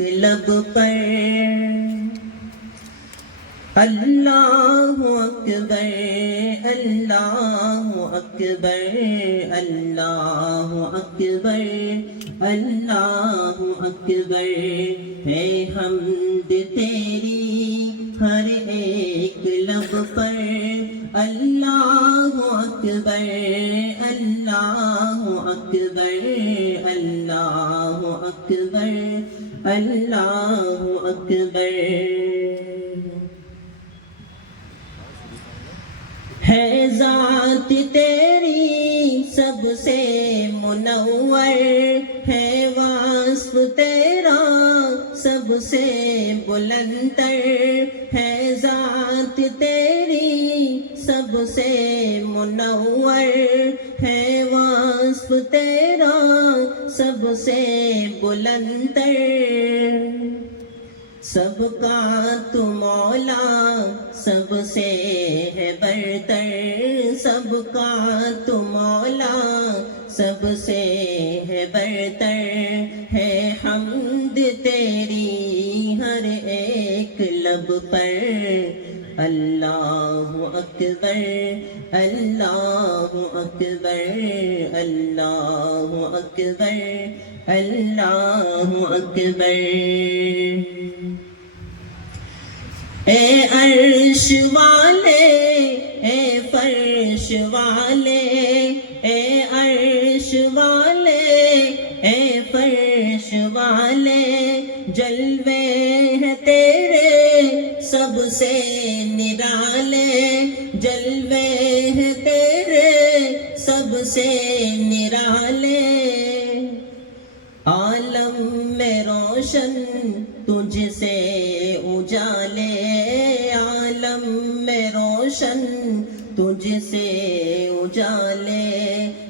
لب پر اللہ اکبر اللہ اکبر اللہ اکبر اللہ اکبر ہے حمد تیری ہر ایک لب پر اللہ اکبر اللہ اکبر اللہ اکبر اللہ اکبر ہے ذات تیری سب سے منور ہے وصف تیرا سب سے بلندر ہے ذات تیری سب سے منور ہے وصف تیرا سب سے بلندر سب کا تو مولا سب سے ہے برتر سب کا تو مولا سب سے ہے برتر ہے حمد تیری ہر ایک لب پر اللہ اکبر اللہ اکبر اللہ اکبر اللہ اکبر اے عرش والے اے فرش والے اے عرش والے اے فرش والے جلوے ہیں تیرے سب سے نرالے جلوے ہیں تیرے سب سے نرالے عالم میں روشن تجھ سے اجالے عالم میں روشن تجھ سے اجالے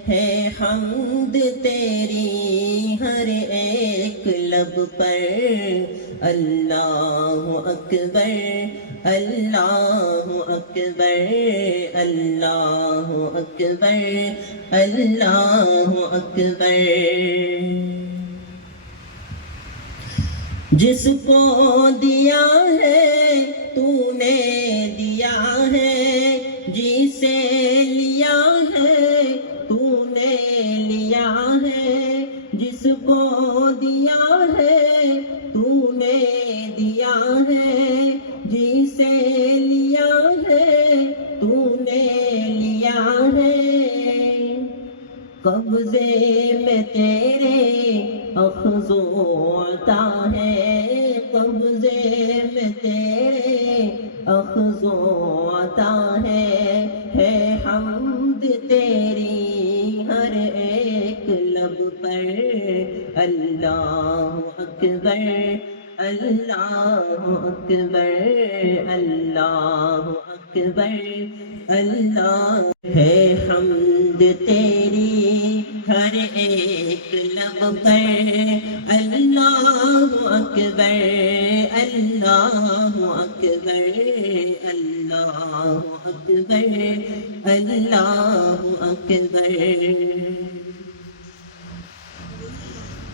ہے حمد تیری ہر ایک لب پر اللہ اکبر اللہ اکبر اللہ اکبر اللہ اکبر جس کو دیا ہے تو نے دیا ہے جسے لیا ہے تو نے لیا ہے جس کو دیا ہے تو نے دیا ہے جسے لیا ہے تو نے لیا ہے قبضے میں تیرے اخذ و عطا ہے قبضے میں تیرے اخذ و عطا ہے حمد تیری ہر ایک لب پر اللہ اکبر اللہ اکبر اللہ اکبر اللہ ہے حمد تیری ہر ایک لب پر اللہ اکبر اللہ اکبر اللہ اکبر اللہ اکبر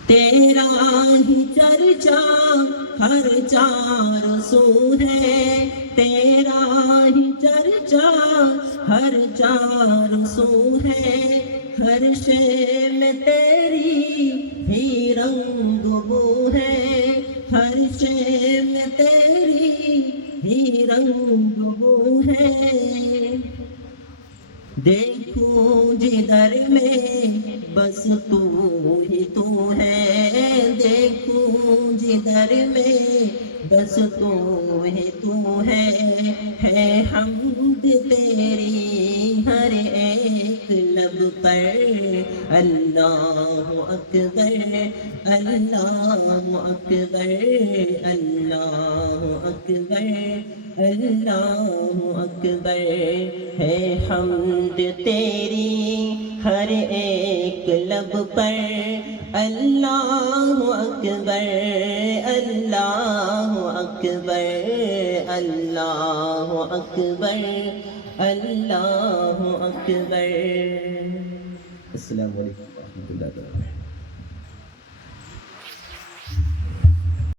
تیرا ہی چرچا ہر چار سو ہے تیرا ہی چرچا ہر چار سو ہے ہر شے میں تیری ہی رنگ بو ہے ہر شے میں تیری ہی رنگ بو ہے دیکھوں جدھر میں بس تو ہی تو ہے دیکھوں جدھر میں بس تو ہی تو ہے حمد تیری ہر ایک لب پر اللہ اکبر اللہ اکبر اللہ اکبر اللہ اکبر ہے حمد تیری ہر ایک لب پر اللہ اکبر اللہ اکبر اللہ اکبر اللہ اکبر. السلام علیکم ورحمۃ اللہ وبرکاتہ.